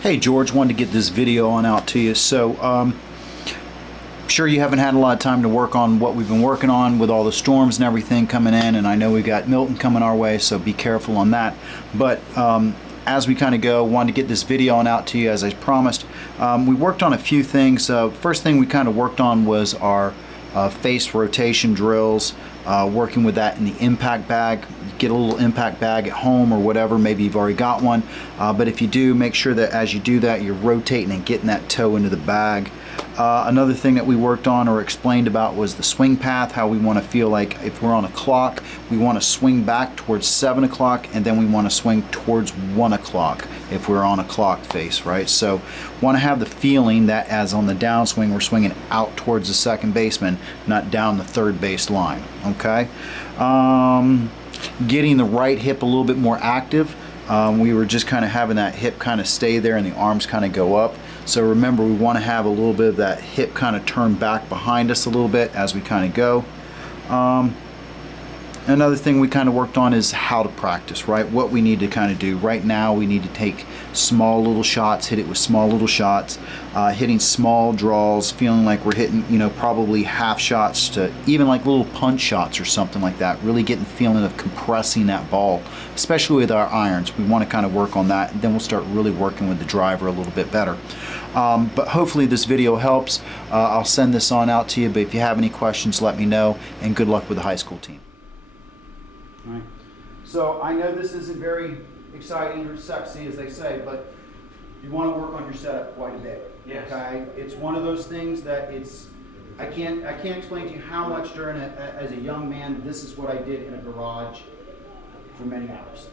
Hey George, wanted to get this video on out to you. So sure you haven't had a lot of time to work on what we've been working on with all the storms and everything coming in, and I know we got Milton coming our way, so be careful on that. But as we kind of go, wanted to get this video on out to you as I promised. We worked on a few things. First thing we kind of worked on was our face rotation drills, working with that in the impact bag. Get a little impact bag at home or whatever, maybe you've already got one, but if you do, make sure that as you do that you're rotating and getting that toe into the bag. Another thing that we worked on or explained about was the swing path, how we want to feel like if we're on a clock, we want to swing back towards 7 o'clock and then we want to swing towards 1 o'clock if we're on a clock face, right? So want to have the feeling that as on the downswing we're swinging out towards the second baseman, not down the third base line, okay? Getting the right hip a little bit more active. We were just kind of having that hip kind of stay there and the arms kind of go up. So remember, we want to have a little bit of that hip kind of turn back behind us a little bit as we kind of go. Another thing we kind of worked on is how to practice, right? What we need to kind of do. Right now we need to take small little shots, hit it with small little shots, hitting small draws, feeling like we're hitting, you know, probably half shots to even like little punch shots or something like that. Really getting the feeling of compressing that ball, especially with our irons. We want to kind of work on that, and then we'll start really working with the driver a little bit better. But hopefully this video helps. I'll send this on out to you, but if you have any questions, let me know, and good luck with the high school team. All right. So I know this isn't very exciting or sexy, as they say, but you want to work on your setup quite a bit. Yes. Okay. It's one of those things that I can't explain to you how much as a young man, this is what I did in a garage for many hours.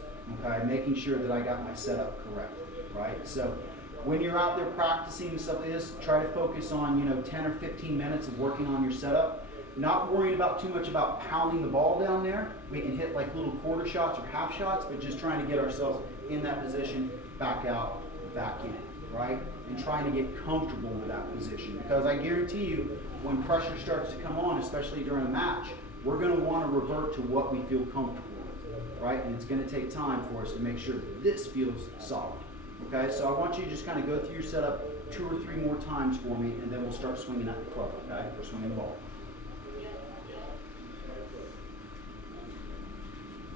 Okay, making sure that I got my setup correct. Right. So when you're out there practicing and stuff like this, try to focus on 10 or 15 minutes of working on your setup. Not worrying about too much about pounding the ball down there. We can hit like little quarter shots or half shots, but just trying to get ourselves in that position, back out, back in, right? And trying to get comfortable with that position. Because I guarantee you, when pressure starts to come on, especially during a match, we're going to want to revert to what we feel comfortable with, right? And it's going to take time for us to make sure that this feels solid. Okay, so I want you to just kind of go through your setup 2 or 3 more times for me, and then we'll start swinging at the club, okay? Or swinging the ball.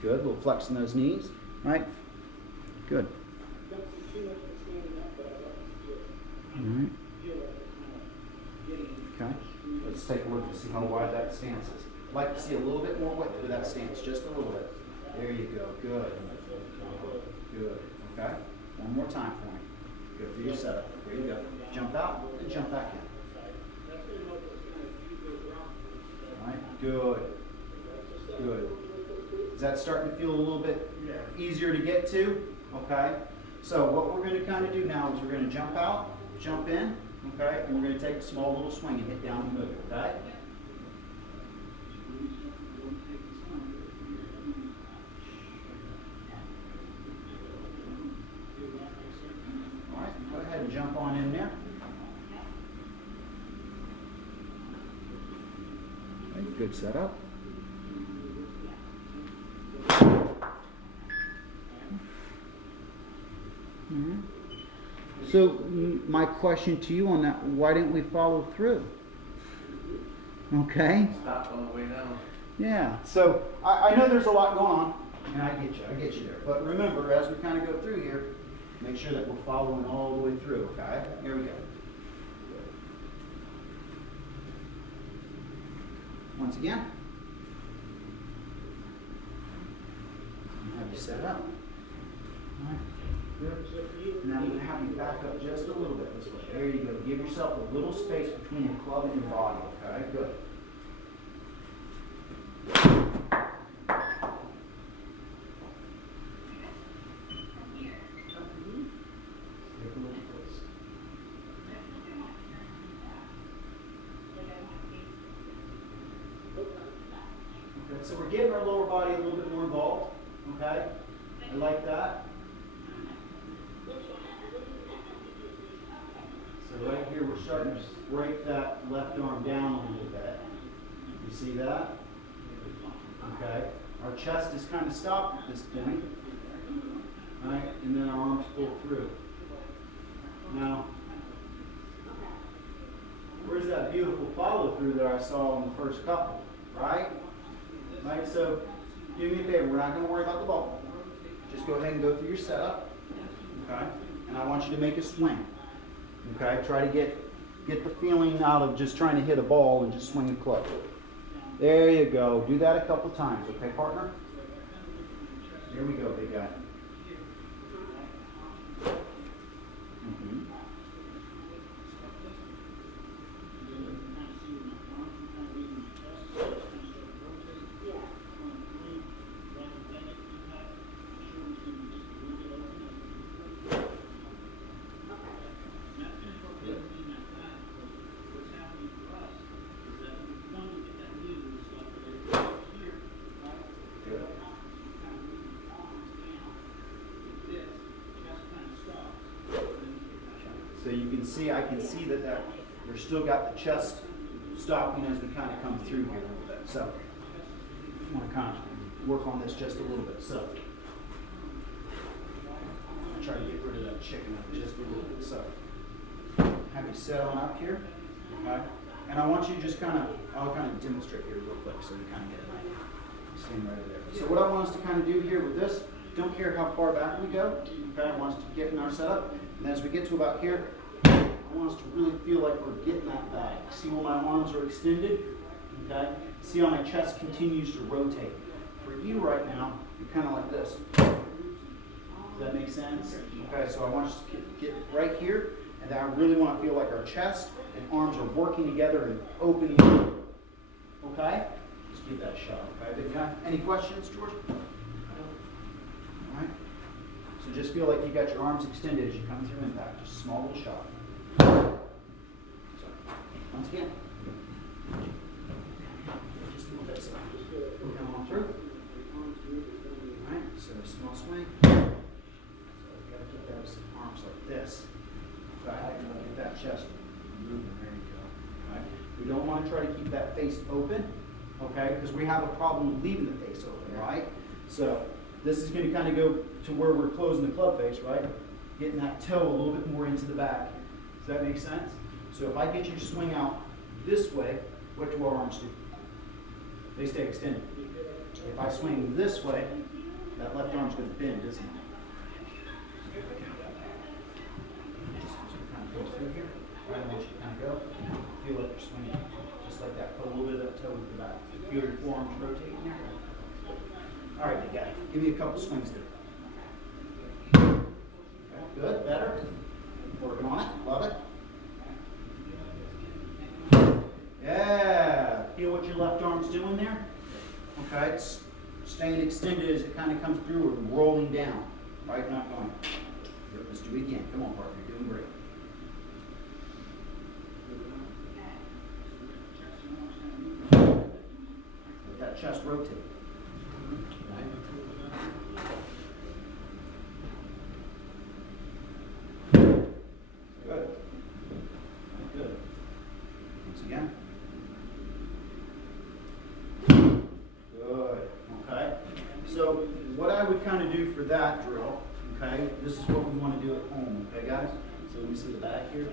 Good, a little flex in those knees, right? Good. All right. Okay, let's take a look and see how wide that stance is. I'd like to see a little bit more width with that stance, just a little bit. There you go, good. Good, okay? One more time for me. Go through your setup. There you go. Jump out and jump back in. All right, good. Good. Is that starting to feel a little bit easier to get to? Okay. So what we're going to kind of do now is we're going to jump out, jump in, okay, and we're going to take a small little swing and hit down and move, okay? All right, go ahead and jump on in there. Okay, good setup. So my question to you on that, why didn't we follow through? Okay. Stop on the way down. Yeah, so I know there's a lot going on, and I get you there. But remember, as we kind of go through here, make sure that we're following all the way through, okay? Here we go. Once again. Have you set up. All right. Good. And I'm going to have you back up just a little bit this way. There you go. Give yourself a little space between your club and your body. Okay, good. Okay, so we're getting our lower body a little bit more involved. Okay, I like that. So right here, we're starting to break that left arm down a little bit. You see that? Okay. Our chest is kind of stopped at this point. Right? And then our arms pull through. Now, where's that beautiful follow through that I saw in the first couple, right? Right, so do me a favor, we're not going to worry about the ball. Just go ahead and go through your setup, okay? And I want you to make a swing, okay? Try to get the feeling out of just trying to hit a ball and just swing a club. There you go. Do that a couple times, okay, partner? Here we go, big guy. So you can see, I can see that there's still got the chest stopping as we kind of come through here a little bit. So I want to kind of work on this just a little bit. So I'm try to get rid of that chicken up just a little bit. So have you set on up here, okay? And I want you to just kind of, I'll kind of demonstrate here real quick so you kind of get it. Stand right there. So what I want us to kind of do here with this, don't care how far back we go, okay? I want us to get in our setup. And as we get to about here, I want us to really feel like we're getting that back. See where my arms are extended? Okay? See how my chest continues to rotate. For you right now, you're kind of like this. Does that make sense? Okay, so I want us to get right here, and I really want to feel like our chest and arms are working together and opening. Okay? Let's give that a shot. Okay, big guy? Any questions, George? All right. So just feel like you got your arms extended as you come through impact. Just a small little shot. So, once again. Just a little bit. So, we'll come on through. Alright, so a small swing. So you got to get those arms like this. Okay, get that chest moving. There you go. Alright. We don't want to try to keep that face open. Okay, because we have a problem leaving the face open, right? So this is going to kind of go to where we're closing the club face, right? Getting that toe a little bit more into the back. Does that make sense? So if I get you to swing out this way, what do our arms do? They stay extended. If I swing this way, that left arm's going to bend, isn't it? Just kind of go through here. Right, I want you to kind of go. Feel like you're swinging. Just like that. Put a little bit of that toe into the back. Feel your forearms rotating here. All right, big guy. Give me a couple swings there. Okay, good, better. Working on it. Love it. Yeah. Feel what your left arm's doing there? Okay, it's staying extended as it kind of comes through and rolling down. Right, not going. Good, let's do it again. Come on, partner. You're doing great. Let that chest rotate. Good. Good. Once again. Good. Okay. So what I would kind of do for that drill, okay, this is what we want to do at home, okay, guys? So let me see the back here.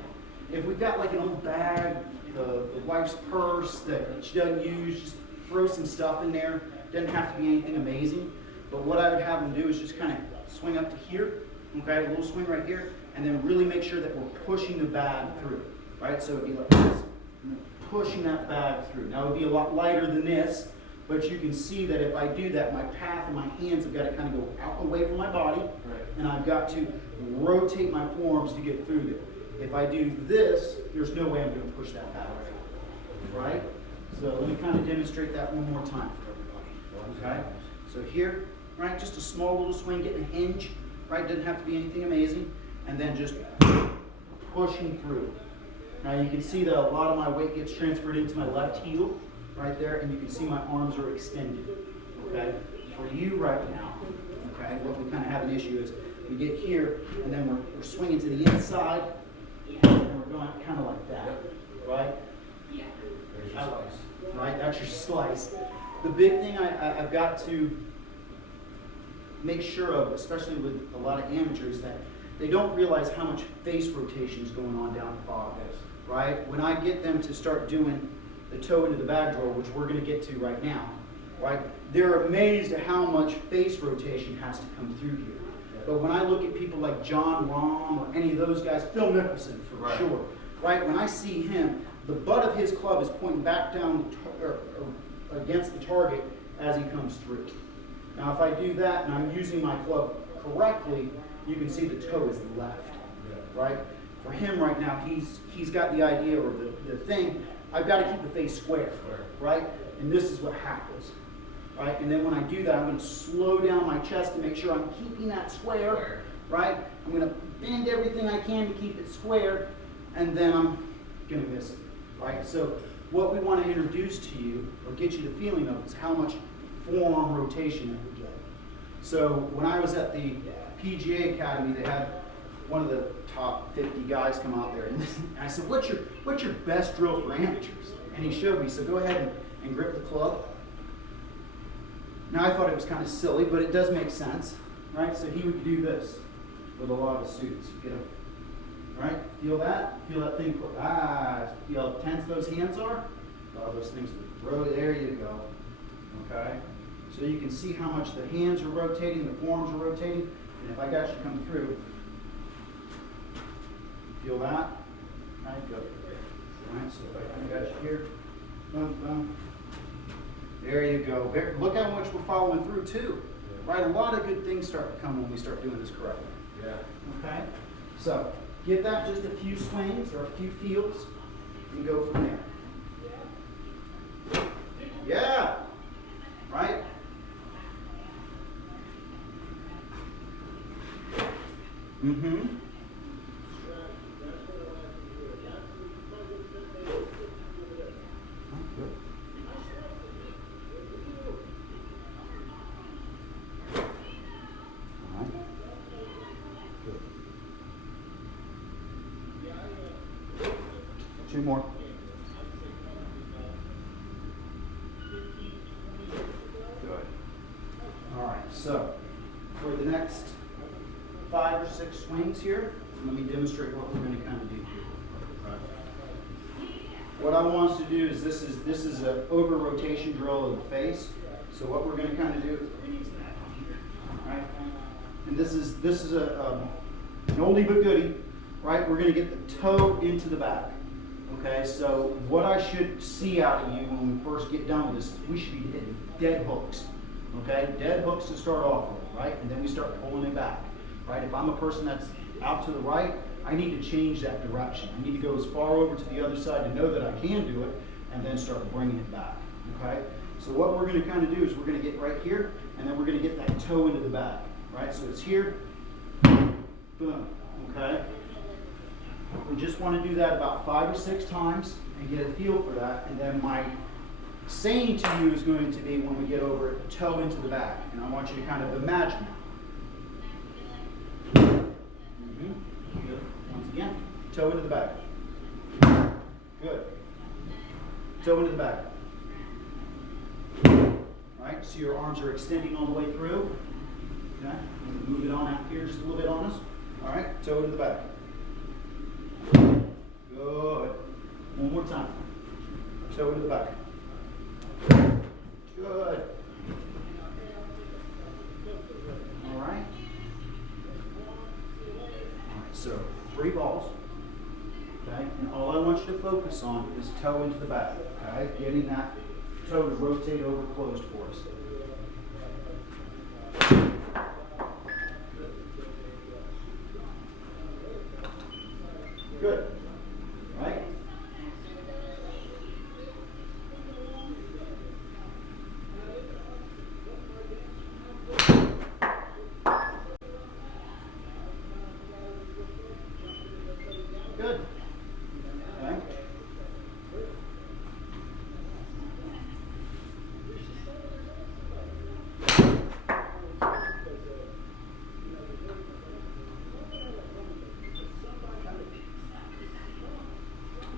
If we've got like an old bag, the wife's purse that she doesn't use, just throw some stuff in there. Doesn't have to be anything amazing. But what I would have them do is just kind of swing up to here, okay, a little swing right here, and then really make sure that we're pushing the bag through, right? So it'd be like this, pushing that bag through. Now it would be a lot lighter than this, but you can see that if I do that, my path and my hands have got to kind of go out away from my body, and I've got to rotate my forearms to get through there. If I do this, there's no way I'm going to push that bag through, right? So let me kind of demonstrate that one more time for everybody, okay? So here, right, just a small little swing, getting a hinge, right? Doesn't have to be anything amazing. And then just pushing through. Now you can see that a lot of my weight gets transferred into my left heel, right there, and you can see my arms are extended, okay? For you right now, okay, what we kind of have an issue is we get here, and then we're swinging to the inside, and we're going kind of like that, right? Right, that's your slice. The big thing I've got to make sure of, especially with a lot of amateurs, that they don't realize how much face rotation is going on down at the bottom, right? When I get them to start doing the toe into the bag drill, which we're going to get to right now, right? They're amazed at how much face rotation has to come through here. But when I look at people like John Rahm or any of those guys, Phil Mickelson for sure, right? When I see him, the butt of his club is pointing back down or against the target as he comes through. Now if I do that and I'm using my club correctly, you can see the toe is left, right? For him right now, he's got the idea or the thing, I've got to keep the face square, right? And this is what happens, right? And then when I do that, I'm going to slow down my chest to make sure I'm keeping that square, right? I'm going to bend everything I can to keep it square, and then I'm going to miss it, right? So what we want to introduce to you, or get you the feeling of, is how much forearm rotation that we get. So when I was at the PGA Academy, they had one of the top 50 guys come out there, and I said, what's your best drill for amateurs? And he showed me, so go ahead and grip the club. Now I thought it was kind of silly, but it does make sense, right? So he would do this with a lot of students. Get him, right? Feel that? Feel that thing? Feel how tense those hands are? Oh, those things there you go. Okay? So you can see how much the hands are rotating, the forearms are rotating. And if I got you come through, feel that? Right, good. All right, so if I kind of got you here, boom, boom. There you go. Look how much we're following through too. Right, a lot of good things start to come when we start doing this correctly. Yeah. Okay? So give that just a few swings or a few feels and go from there. Yeah. Right? Mm-hmm. Two more. Good. All right, so for the next 5 or 6 swings here, let me demonstrate what we're going to kind of do here. What I want us to do is this is an over rotation drill of the face. So what we're going to kind of do is right, and this is an oldie but goodie, right? We're going to get the toe into the back. Okay, so what I should see out of you when we first get done with this, we should be hitting dead hooks. Okay, dead hooks to start off with, right? And then we start pulling it back, right? If I'm a person that's out to the right, I need to change that direction. I need to go as far over to the other side to know that I can do it, and then start bringing it back. Okay, so what we're going to kind of do is we're going to get right here, and then we're going to get that toe into the back, right? So it's here, boom. Okay. We just want to do that about 5 or 6 times and get a feel for that. And then my saying to you is going to be when we get over toe into the back. And I want you to kind of imagine that. Good. Once again, toe into the back. Good. Toe into the back. All right, so your arms are extending all the way through. Okay, move it on out here just a little bit on us. All right, toe into the back. Good. One more time. Toe into the back. Good. All right. All right, so 3 balls. Okay, and all I want you to focus on is toe into the back. Okay, getting that toe to rotate over closed for us. Good. Right? Good. Okay.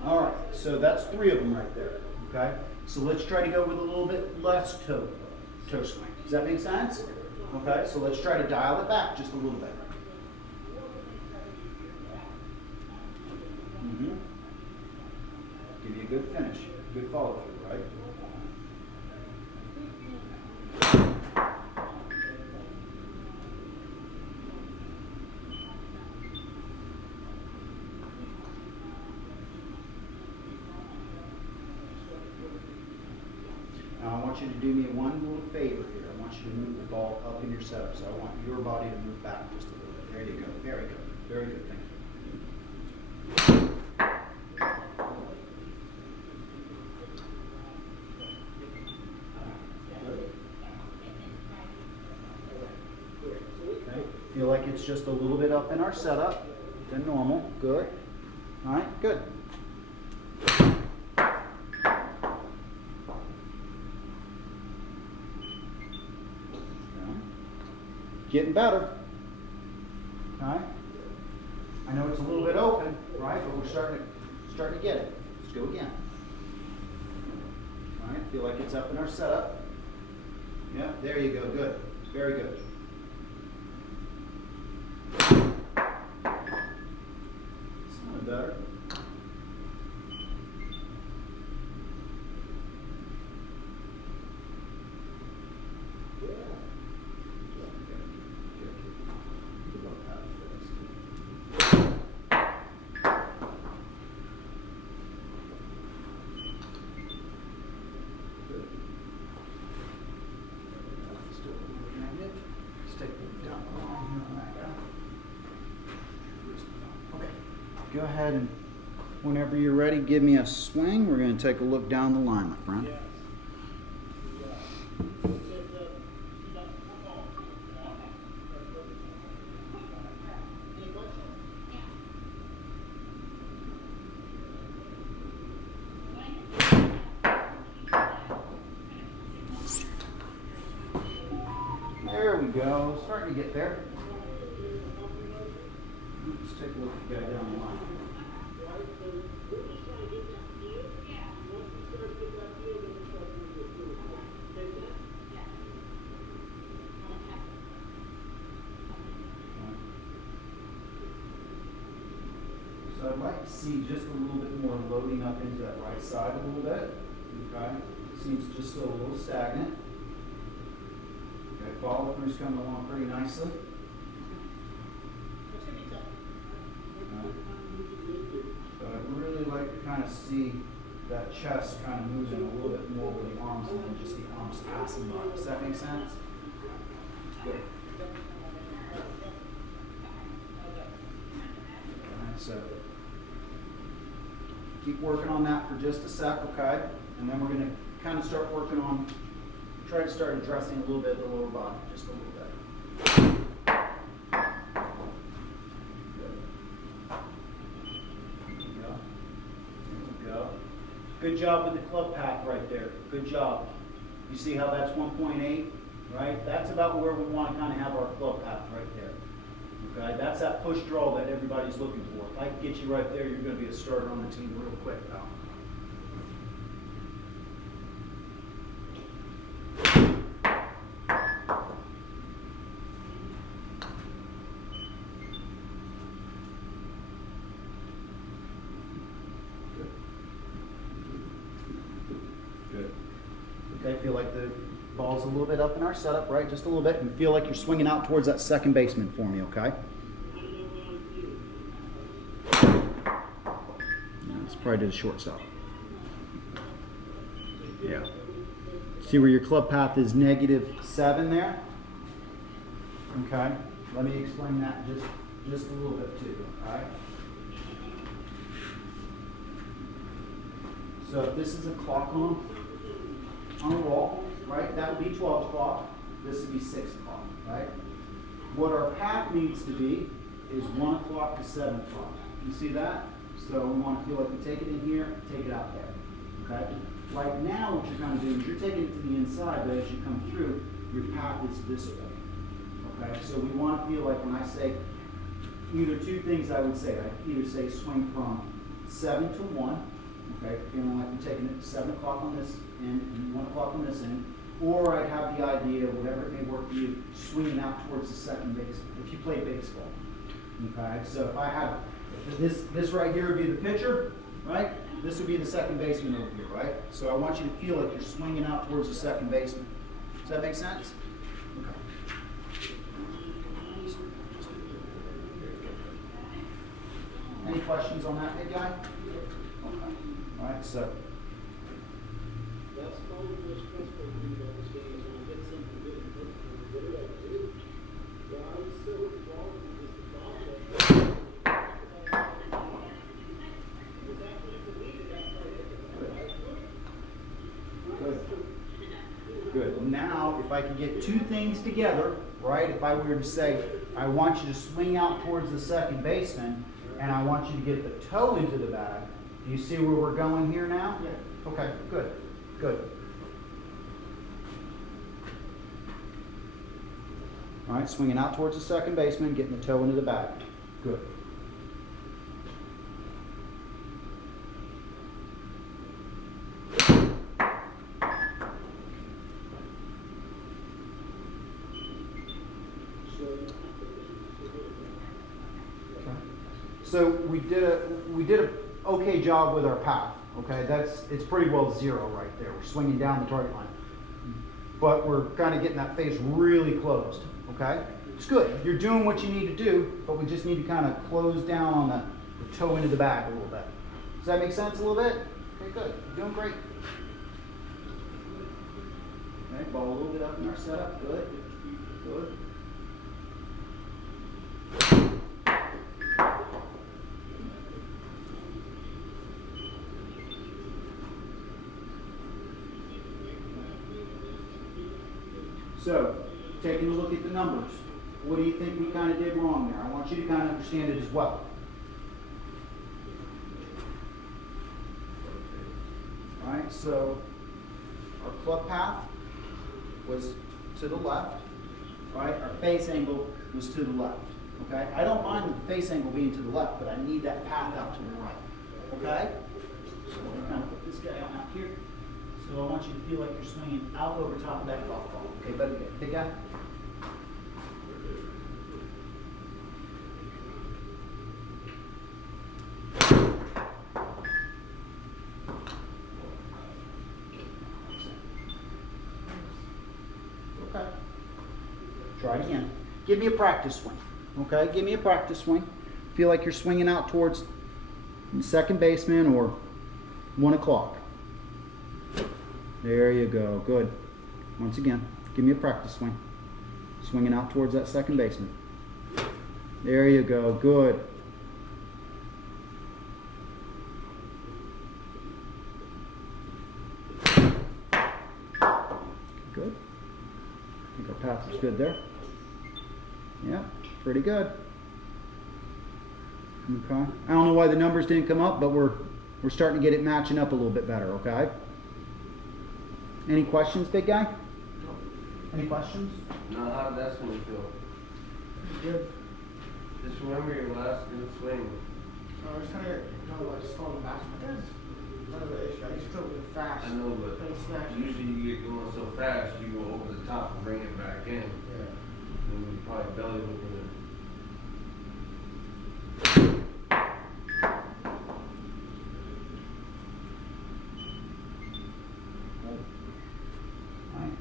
All right, so that's 3 of them right there, okay? So let's try to go with a little bit less toe swing. Does that make sense? Okay, so let's try to dial it back just a little bit. good finish, good follow through, right? Now I want you to do me one little favor here. I want you to move the ball up in your setup. So I want your body to move back just a little bit. There you go. Very good. Very good. Thank you. Okay. Feel like it's just a little bit up in our setup than normal. Good. All right. Good. Getting better. Alright? I know it's a little bit open, right? But we're starting to get it. Let's go again. Alright, feel like it's up in our setup. Yeah, there you go. Good. Very good. Sounded better. Go ahead and whenever you're ready, give me a swing. We're going to take a look down the line, my friend. There we go. Starting to get there. Let's take a look at the guy down the line. So I'd like to see just a little bit more loading up into that right side a little bit. Okay. Seems just still a little stagnant. Okay, follow through's coming along pretty nicely. So I'd really like to kind of see that chest kind of moving a little bit more with the arms than just the arms passing by. Does that make sense? Good. Alright, so keep working on that for just a sec, okay? And then we're going to kind of start working on, try to start addressing a little bit of the lower body, just a little bit. Good job with the club path right there. Good job. You see how that's 1.8, right? That's about where we want to kind of have our club path right there. Okay, that's that push draw that everybody's looking for. If I can get you right there, you're going to be a starter on the team real quick, pal. Okay, feel like the ball's a little bit up in our setup, right? Just a little bit, and feel like you're swinging out towards that second baseman for me, okay? Let's probably do the shortstop. Yeah. See where your club path is -7 there? Okay. Let me explain that just a little bit too, all right? So if this is a clock on a wall, right? That would be 12 o'clock. This would be 6 o'clock, right? What our path needs to be is 1 o'clock to 7 o'clock. You see that? So we want to feel like we take it in here, take it out there, okay? Like now what you're kind of doing is you're taking it to the inside, but as you come through, your path is this way, okay? So we want to feel like when I say, either two things I would say. I either say swing from 7 to 1, okay, feeling like we're taking it 7 o'clock on this end and 1 o'clock on this end, or I'd have the idea, whatever it may work for you, swinging out towards the second base, if you play baseball. Okay, so if I have, this right here would be the pitcher, right? This would be the second baseman over here, right? So I want you to feel like you're swinging out towards the second baseman. Does that make sense? Okay. Any questions on that, big guy? Okay. All right, so. That's probably the most principle for you to understand is when you get something good in principle, what do I do? Well, I would say what's wrong with this development. Good. Now, if I could get two things together, right? If I were to say, I want you to swing out towards the second baseman, and I want you to get the toe into the bag. Do you see where we're going here now? Yeah. Okay, good. Good. All right, swinging out towards the second baseman, getting the toe into the bag. Good. So we did a okay job with our path. Okay, it's pretty well zero right there. We're swinging down the target line, but we're kind of getting that face really closed. Okay, it's good. You're doing what you need to do, but we just need to kind of close down on the toe into the bag a little bit. Does that make sense a little bit? Okay, good. You're doing great. Okay, ball a little bit up in our setup. Good. Good. So, taking a look at the numbers, what do you think we kind of did wrong there? I want you to kind of understand it as well. All right, so our club path was to the left, right? Our face angle was to the left, okay? I don't mind the face angle being to the left, but I need that path out to the right, okay? So we're going to kind of put this guy on out here. So I want you to feel like you're swinging out over top of that golf ball. Okay, buddy, big guy. Okay. Try it again. Give me a practice swing. Okay, give me a practice swing. Feel like you're swinging out towards the second baseman or 1 o'clock. There you go. Good. Once again, give me a practice swing. Swinging out towards that second baseman. There you go. Good. Good. I think our path is good there. Yeah, pretty good. Okay. I don't know why the numbers didn't come up, but we're starting to get it matching up a little bit better, okay? Any questions, big guy? No. Any questions? No, how did that swing feel? Good. Just remember your last good swing. I was trying to, just follow the basketball. That's none of the issue. I just drove it fast. I know, but Don't smash. usually you get going so fast, you go over the top and bring it back in. Yeah. And you probably belly whipping it. Right.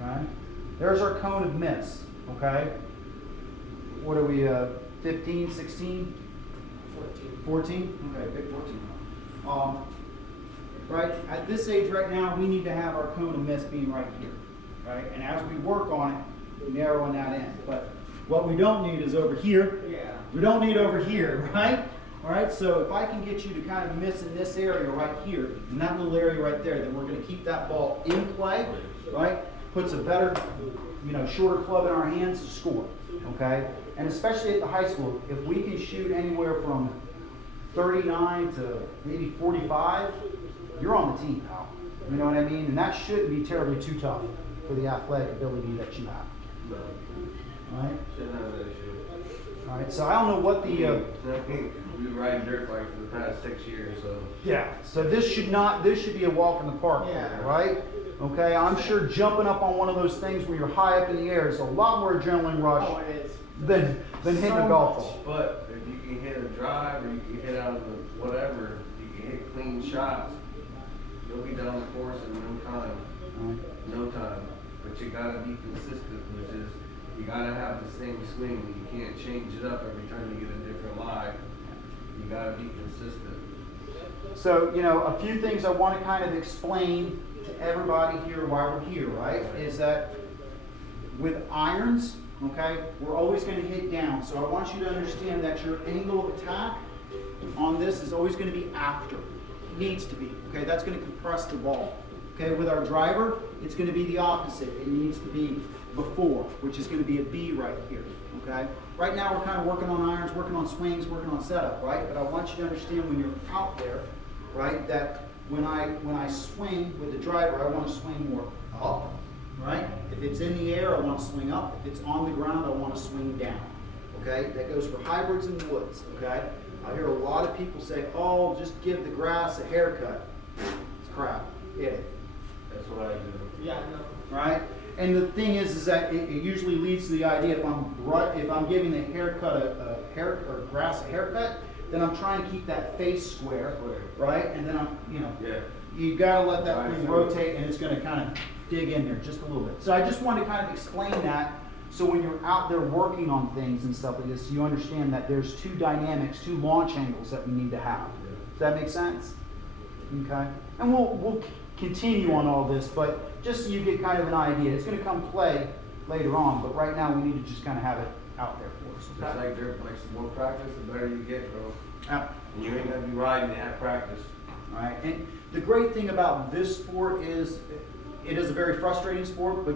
Okay. There's our cone of miss. Okay. What are we, 15, 16? 14. 14? Okay, big 14. Right, at this age right now, we need to have our cone of miss being right here. Right, and as we work on it, we narrow on that end. But what we don't need is over here. Yeah. We don't need over here, right? All right, so if I can get you to kind of miss in this area right here, in that little area right there, then we're going to keep that ball in play, right? Puts a better, shorter club in our hands to score, okay? And especially at the high school, if we can shoot anywhere from 39 to maybe 45, you're on the team, pal. You know what I mean? And that shouldn't be terribly too tough for the athletic ability that you have. No. All right? Shouldn't have that issue. All right. right? So I don't know what the We've been riding dirt bikes for the past 6 years, so. yeah. So this should be a walk in the park, Yeah. right? Okay. I'm sure jumping up on one of those things where you're high up in the air is a lot more adrenaline rush Oh, it is. than hitting So a golf much. ball. But if you can hit a drive or you can hit out of the whatever, you can hit clean shots, you'll be down the course in no time. No time. But you gotta be consistent, which is you gotta have the same swing. You can't change it up every time you get a different lie. You gotta be consistent. So, you know, a few things I want to kind of explain to everybody here why we're here, right? Is that with irons, okay, we're always going to hit down. So I want you to understand that your angle of attack on this is always going to be after. It needs to be, okay? That's going to compress the ball. Okay, with our driver, it's going to be the opposite. It needs to be before, which is going to be a B right here, okay? Right now we're kind of working on irons, working on swings, working on setup, right? But I want you to understand when you're out there, right, that when I swing with the driver, I want to swing more up, right? If it's in the air, I want to swing up. If it's on the ground, I want to swing down, okay? That goes for hybrids and woods, okay? I hear a lot of people say, oh, just give the grass a haircut. It's crap. Hit it. That's what I do. Yeah, no. Right? And the thing is that it usually leads to the idea if I'm giving the haircut or grass a haircut, then I'm trying to keep that face square, right? And then Yeah. you gotta let that Right. thing rotate, and it's gonna kind of dig in there just a little bit. So I just wanted to kind of explain that, so when you're out there working on things and stuff like this, you understand that there's two dynamics, two launch angles that we need to have. Does that make sense? Okay. And we'll continue on all this, but just so you get kind of an idea, it's going to come play later on, but right now we need to just kind of have it out there for us. Just like dirt bikes, the more practice, the better you get, bro. Yeah. And you ain't gonna be riding at practice. All right. And the great thing about this sport is it is a very frustrating sport, but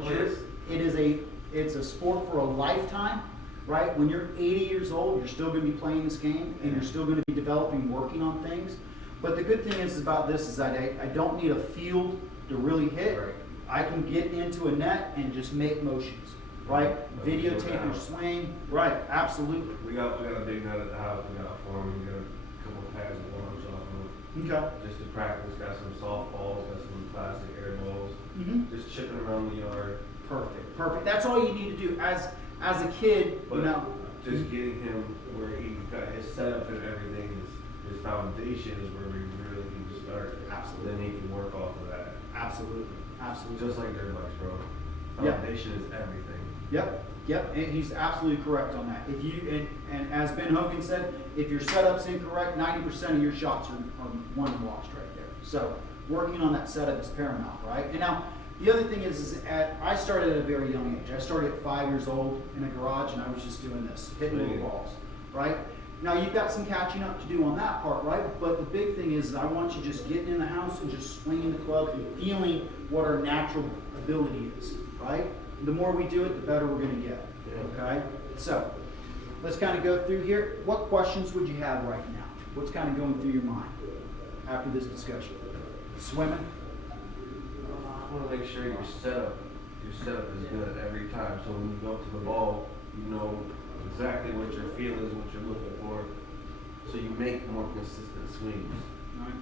it's a sport for a lifetime, right? When you're 80 years old, you're still going to be playing this game, and you're still going to be developing, working on things. But the good thing is about this is that I don't need a field to really hit. Right. I can get into a net and just make motions, right? Videotape your swing. Right, absolutely. We got a big net at the house. We got a form. We got a couple of pads of launch off of. Okay. Just to practice. Got some softballs. Got some plastic air balls. Mm-hmm. Just chipping around the yard. Perfect, perfect. That's all you need to do. As a kid, But you know. just getting him where he got his setup and everything, his foundation is where we really need to start. Absolutely. Then he can work off of that. Absolutely, absolutely. Just like dirt bikes, bro. Yeah. Foundation is everything. Yep, and he's absolutely correct on that. If you and as Ben Hogan said, if your setup's incorrect, 90% of your shots are won and lost right there. So working on that setup is paramount, right? And now the other thing is I started at a very young age. I started at 5 years old in a garage, and I was just doing this, hitting little balls, right? Now you've got some catching up to do on that part, right? But the big thing is I want you just getting in the house and just swinging the club and feeling what our natural ability is, right? The more we do it, the better we're going to get. Okay? So let's kind of go through here. What questions would you have right now? What's kind of going through your mind after this discussion? Swimming? I want to make sure your setup is good every time. So when you go up to the ball, you know exactly what your feel is, what you're looking for. So you make more consistent swings. All right.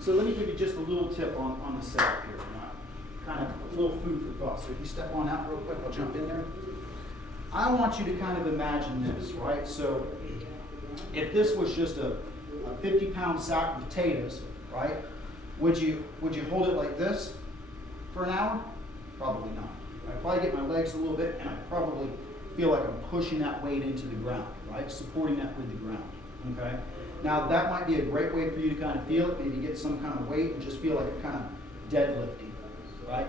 So let me give you just a little tip on the setup here. Kind of a little food for thought. So if you step on out real quick, I'll jump in there. I want you to kind of imagine this, right? So if this was just a 50-pound sack of potatoes, right? Would you hold it like this for an hour? Probably not. I'd probably get my legs a little bit, and I'd probably feel like I'm pushing that weight into the ground, right? Supporting that with the ground, okay? Now that might be a great way for you to kind of feel it, maybe get some kind of weight and just feel like you're kind of deadlifting, right?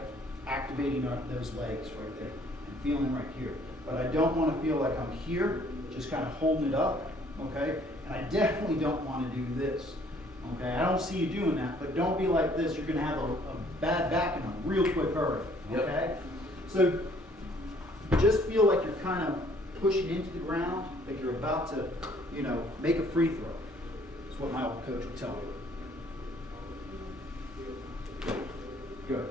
Activating those legs right there and feeling right here. But I don't want to feel like I'm here, just kind of holding it up, okay? And I definitely don't want to do this, okay? I don't see you doing that, but don't be like this. You're going to have a bad back in a real quick hurry, okay? Yep. So just feel like you're kind of pushing into the ground, like you're about to, make a free throw. That's what my old coach would tell me. Good.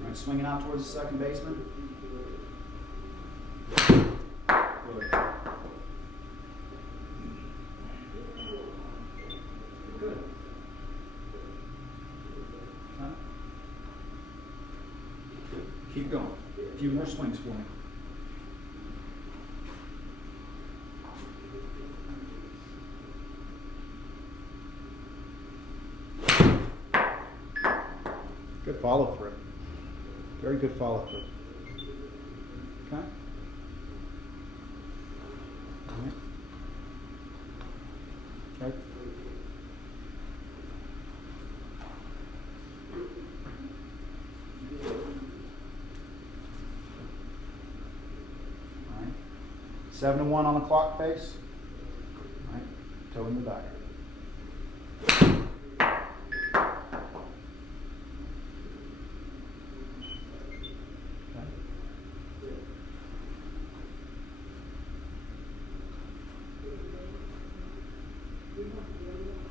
All right, swinging out towards the second baseman. few more swings for me. Good follow through. Very good follow through. Okay. All right. Okay. All right. 7-1 on the clock face. All right. Toe in the back.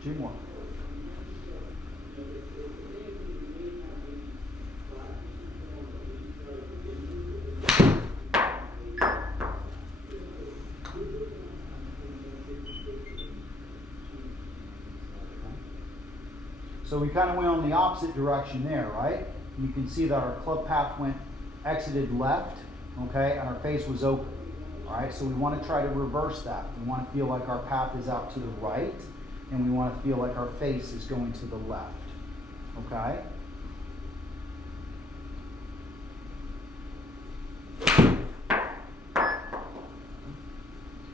Two more. So we kind of went on the opposite direction there, right? You can see that our club path exited left, okay, and our face was open. All right, so we want to try to reverse that. We want to feel like our path is out to the right, and we want to feel like our face is going to the left, okay?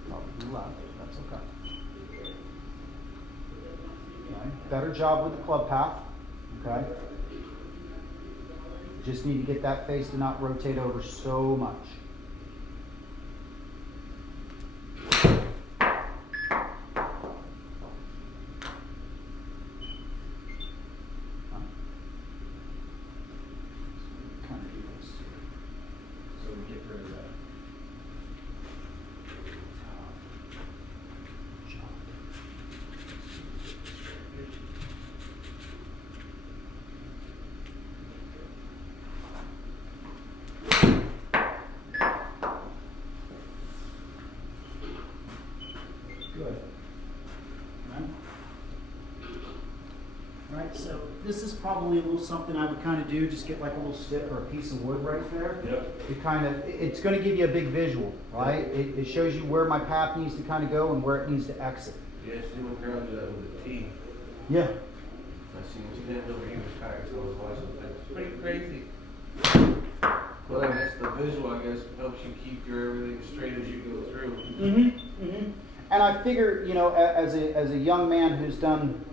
Probably left, that's okay. Okay. Better job with the club path, okay? Just need to get that face to not rotate over so much. Good. Alright, so this is probably a little something I would kind of do, just get like a little stick or a piece of wood right there. Yep. It's going to give you a big visual, right? It shows you where my path needs to kind of go and where it needs to exit. Yeah, see when girl did that with the T. Yeah. I seen she didn't know where he was tired, so I was watching things. It's pretty crazy. But I guess the visual, helps you keep your everything straight as you go through. Mm-hmm. Mm-hmm. And I figure, you know, as a young man who's done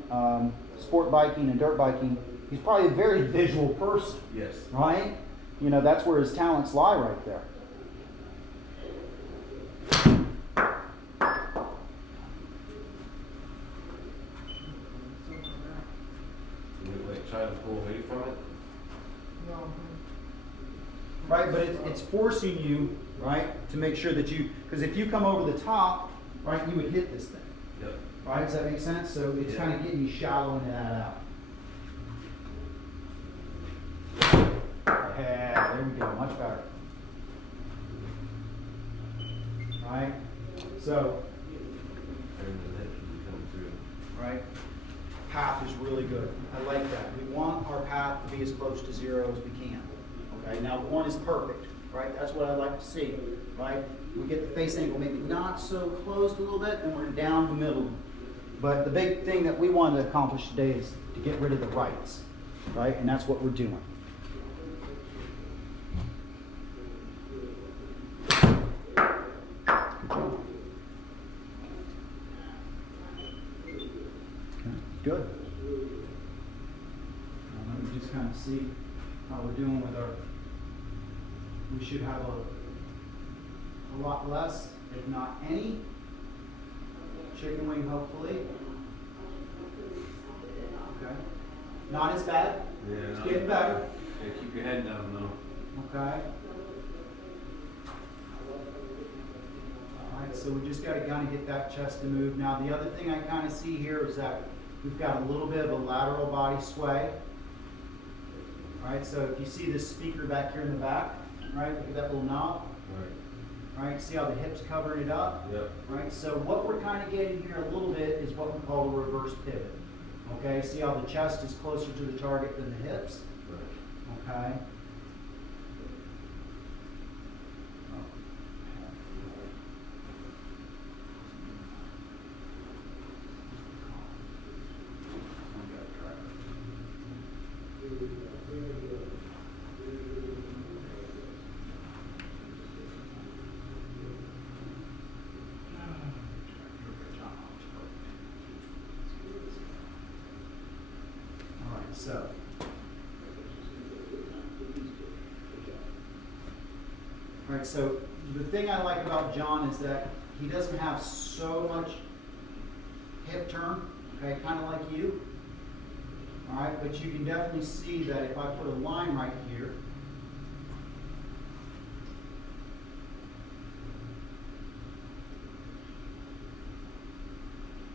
sport biking and dirt biking, he's probably a very visual person. Yes. Right? You know, that's where his talents lie right there. You like try to pull away from it? No. Right, but it's forcing you, right, to make sure that you, because if you come over the top, right, you would hit this thing. Yep. Right, does that make sense? So it's Yeah. kind of getting you shallow into that out. Yeah, there we go, much better. Right, so, And the hips will be coming through. right, path is really good. I like that. We want our path to be as close to zero as we can. Okay, now 1 is perfect, right? That's what I like to see, right? We get the face angle maybe not so closed a little bit, and we're down the middle. But the big thing that we wanted to accomplish today is to get rid of the rights, right? And that's what we're doing. Good job. Okay, good. Now let me just kind of see how we're doing with our, we should have a lot less, if not any, chicken wing hopefully. Okay. Not as bad. Yeah, It's no. getting better. Yeah, keep your head down though. Okay. Alright, so we just got to kind of get that chest to move. Now the other thing I kind of see here is that we've got a little bit of a lateral body sway. Alright, so if you see this speaker back here in the back, right, look at that little knob. Right. Right, see how the hips covered it up? Yep. Right, so what we're kind of getting here a little bit is what we call a reverse pivot. Okay, see how the chest is closer to the target than the hips? Right. Okay. right, so the thing I like about John is that he doesn't have so much hip turn, okay, kind of like you. All right, but you can definitely see that if I put a line right here,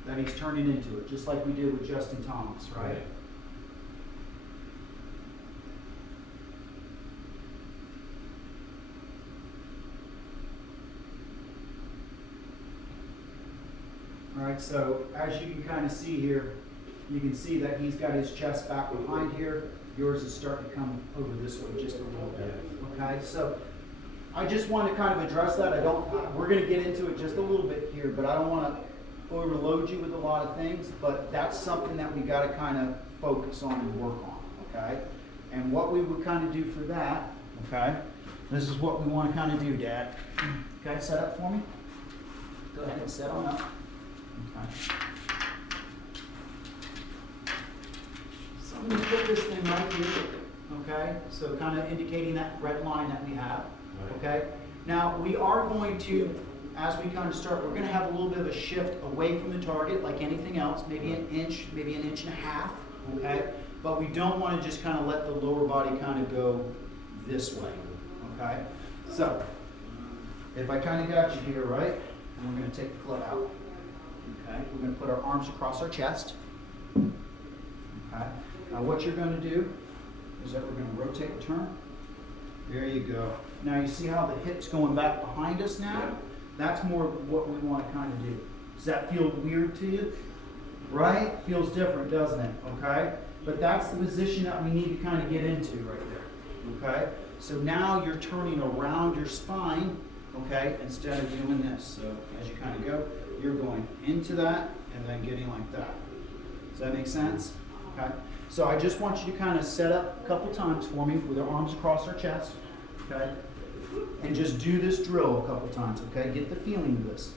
that he's turning into it, just like we did with Justin Thomas, right? All right, so as you can kind of see here, you can see that he's got his chest back behind here. Yours is starting to come over this way just a little bit. Okay, so I just want to kind of address that. We're going to get into it just a little bit here, but I don't want to overload you with a lot of things, but that's something that we got to kind of focus on and work on, okay? And what we would kind of do for that, okay, this is what we want to kind of do, Dad. Okay, set up for me. Go ahead and set on up. Okay. So I'm going to put this thing right here, okay? So kind of indicating that red line that we have, okay? Now we are going to, as we kind of start, we're going to have a little bit of a shift away from the target like anything else, maybe an inch and a half, okay? But we don't want to just kind of let the lower body kind of go this way, okay? So if I kind of got you here, right? And we're going to take the club out. Okay, we're going to put our arms across our chest. Okay, now what you're going to do is that we're going to rotate and turn. There you go. Now you see how the hip's going back behind us now? Yeah. That's more what we want to kind of do. Does that feel weird to you? Right? Feels different, doesn't it? Okay, but that's the position that we need to kind of get into right there. Okay, so now you're turning around your spine, okay, instead of doing this. So as you kind of go, you're going into that and then getting like that. Does that make sense? Okay. So I just want you to kind of set up a couple times for me with our arms across our chest. Okay. And just do this drill a couple times. Okay. Get the feeling of this.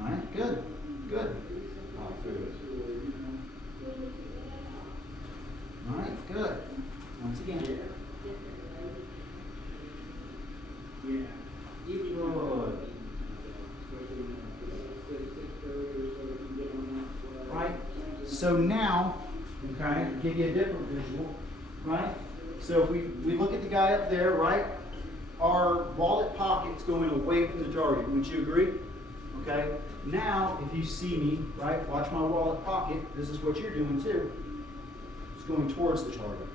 All right. Good. Good. All right. Good. Once again. Good. Right? So now, okay, give you a different visual, right? So if we look at the guy up there, right? Our wallet pocket's going away from the target. Wouldn't you agree? Okay? Now, if you see me, right, watch my wallet pocket, this is what you're doing too. It's going towards the target,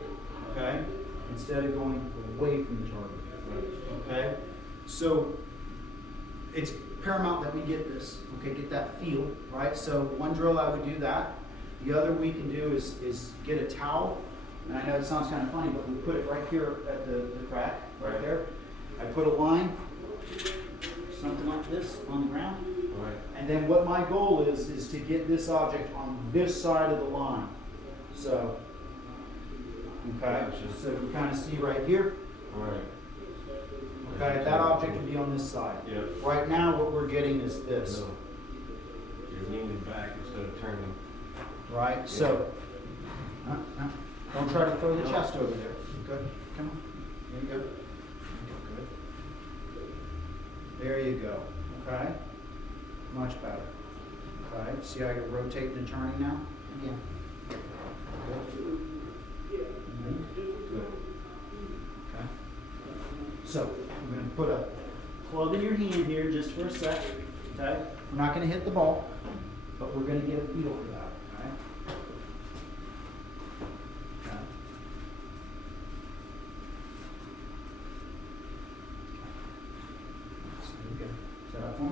okay? Instead of going away from the target, okay? So it's paramount that we get this, okay, get that feel, right? So one drill I would do that. The other we can do is get a towel, and I know it sounds kind of funny, but we put it right here at the crack, right there. I put a line, something like this, on the ground. Right. And then what my goal is to get this object on this side of the line. So, okay, so you kind of see right here. Right. Okay, that object would be on this side. Yep. Right now what we're getting is this. No. You're leaning back instead of turning. Right, yeah. So, don't try to throw the chest over there. Good, come on, there you go. Good. There you go, okay? Much better. Okay, see how you're rotating and turning now? Again. Good. Good. Okay. So, I'm going to put a club in your hand here just for a sec. Okay? We're not going to hit the ball, but we're going to get a feel for that. Okay? Okay. So there we go. Is that up for me?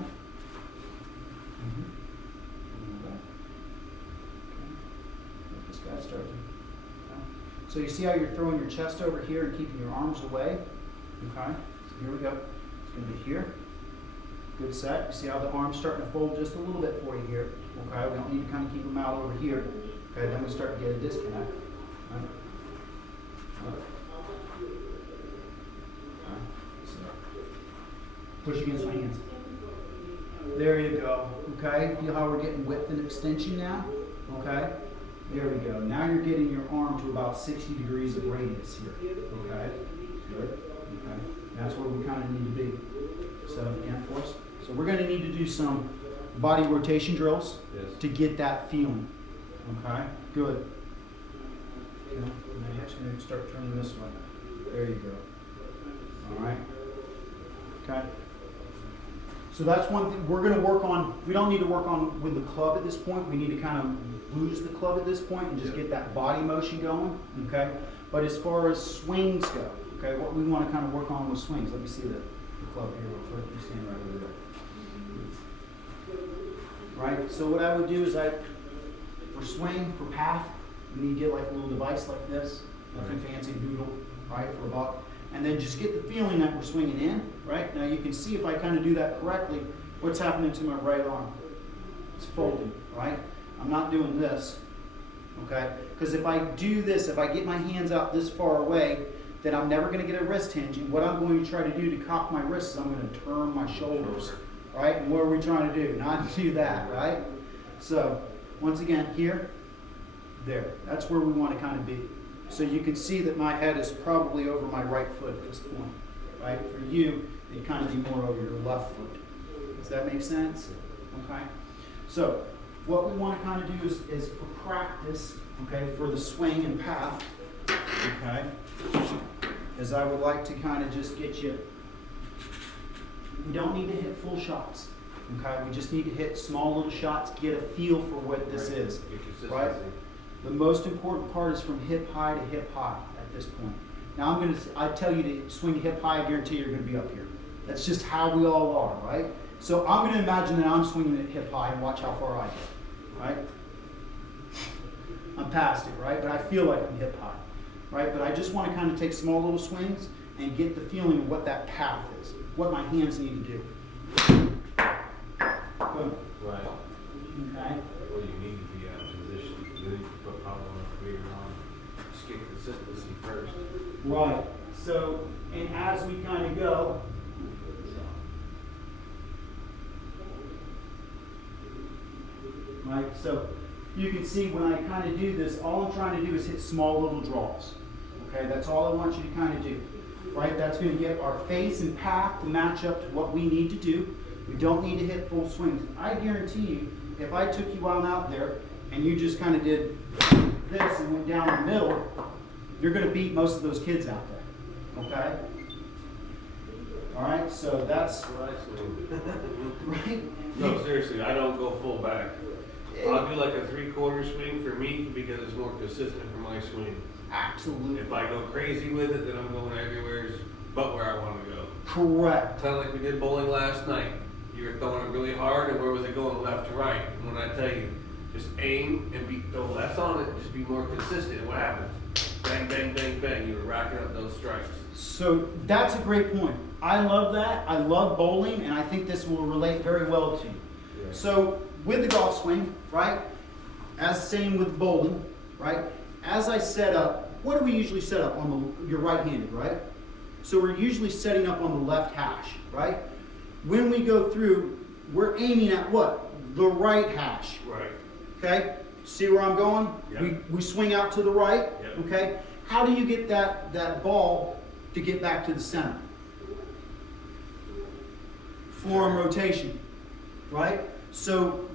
Okay. Let this guy start to. Okay. So you see how you're throwing your chest over here and keeping your arms away? Okay, so here we go. It's going to be here. Good set. You see how the arm's starting to fold just a little bit for you here. Okay, we don't need to kind of keep them out over here. Okay, then we start to get a disconnect. Right. Okay. So, push against my hands. There you go. Okay, feel how we're getting width and extension now? Okay, there we go. Now you're getting your arm to about 60 degrees of radius here. Okay, good. Okay, That's where we kind of need to be. So, again, for us. So we're going to need to do some body rotation drills to get that feeling. Okay, good. Okay. Now you're just going to start turning this way. There you go. All right. Okay. So that's one thing we're going to work on. We don't need to work on with the club at this point. We need to kind of lose the club at this point and just get that body motion going. Okay. But as far as swings go, okay, what we want to kind of work on with swings. Let me see the club here real quick. You stand right over there. Right. So what I would do is for swing, for path, we need to get like a little device like this, nothing fancy, doodle, right, for a buck. And then just get the feeling that we're swinging in, right? Now you can see if I kind of do that correctly, what's happening to my right arm. It's folding, right? I'm not doing this, okay? Because if I do this, if I get my hands out this far away, then I'm never going to get a wrist hinge. And what I'm going to try to do to cock my wrists is I'm going to turn my shoulders, right? And what are we trying to do? Not do that, right? So once again, here, there. That's where we want to kind of be. So you can see that my head is probably over my right foot at this point, right? For you, it'd kind of be more over your left foot. Does that make sense? Okay. So what we want to kind of do is for practice, okay, for the swing and path, okay, is I would like to kind of just get you, we don't need to hit full shots, okay? We just need to hit small little shots, get a feel for what this is, right? The most important part is from hip high to hip high at this point. Now I tell you to swing hip high, I guarantee you're going to be up here. That's just how we all are, right? So I'm going to imagine that I'm swinging at hip high and watch how far I get, right? I'm past it, right? But I feel like I'm hip high, right? But I just want to kind of take small little swings and get the feeling of what that path is, what my hands need to do. Boom. Right. Okay. Well, you need to be out of position. You need to put power on the career on. Just get consistency first. Right. So, and as we kind of go, right? So you can see when I kind of do this, all I'm trying to do is hit small little draws. Okay, that's all I want you to kind of do. Right? That's going to get our face and path to match up to what we need to do. We don't need to hit full swings. I guarantee you, if I took you on out there and you just kind of did this and went down the middle, you're going to beat most of those kids out there. Okay? All right, so that's right. No, seriously, I don't go full back. I'll do like a 3/4 swing for me because it's more consistent for my swing. Absolutely. If I go crazy with it, then I'm going everywhere but where I want to go. Correct. Kind of like we did bowling last night. You were throwing it really hard, and where was it going, left to right? And when I tell you, just aim and throw less on it, just be more consistent. What happens? Bang, bang, bang, bang. You were racking up those strikes. So that's a great point. I love that. I love bowling, and I think this will relate very well to you. Yeah. So with the golf swing, right, as same with bowling, right, as I set up, what do we usually set up on you're right-handed, right? So we're usually setting up on the left hash, right? When we go through, we're aiming at what? The right hash. Right. Okay? See where I'm going? Yep. We swing out to the right. Yep. Okay? How do you get that ball to get back to the center? Forearm rotation, right? So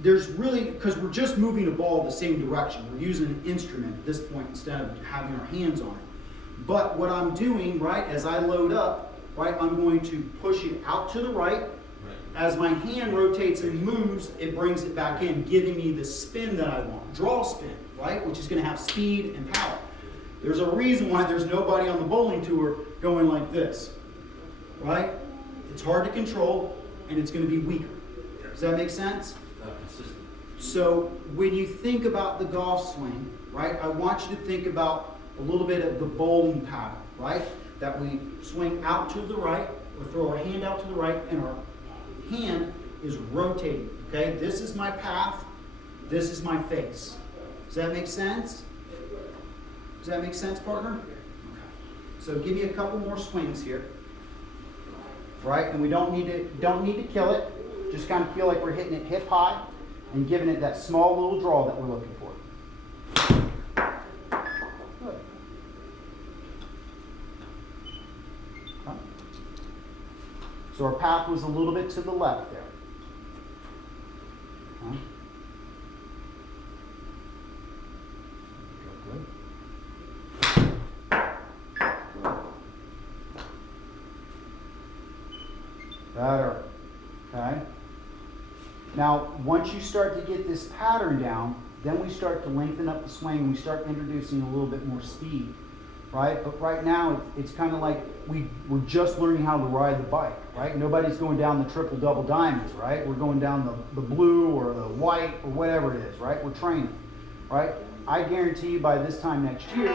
there's really, because we're just moving the ball the same direction. We're using an instrument at this point instead of having our hands on it. But what I'm doing, right, as I load up, right, I'm going to push it out to the right. As my hand rotates and moves, it brings it back in, giving me the spin that I want. Draw spin, right, which is going to have speed and power. There's a reason why there's nobody on the bowling tour going like this, right? It's hard to control, and it's going to be weaker. Does that make sense? Not consistent. So when you think about the golf swing, right, I want you to think about a little bit of the bowling pattern, right? That we swing out to the right, or throw our hand out to the right, and our hand is rotating, okay? This is my path, this is my face. Does that make sense? Does that make sense, partner? Okay. So give me a couple more swings here. Right? And we don't need to kill it. Just kind of feel like we're hitting it hip high and giving it that small little draw that we're looking for. Good. So our path was a little bit to the left there. Okay. Better. Okay. Now, once you start to get this pattern down, then we start to lengthen up the swing. We start introducing a little bit more speed, right? But right now, it's kind of like we're just learning how to ride the bike, right? Nobody's going down the triple double diamonds, right? We're going down the blue or the white or whatever it is, right? We're training, right? I guarantee you by this time next year,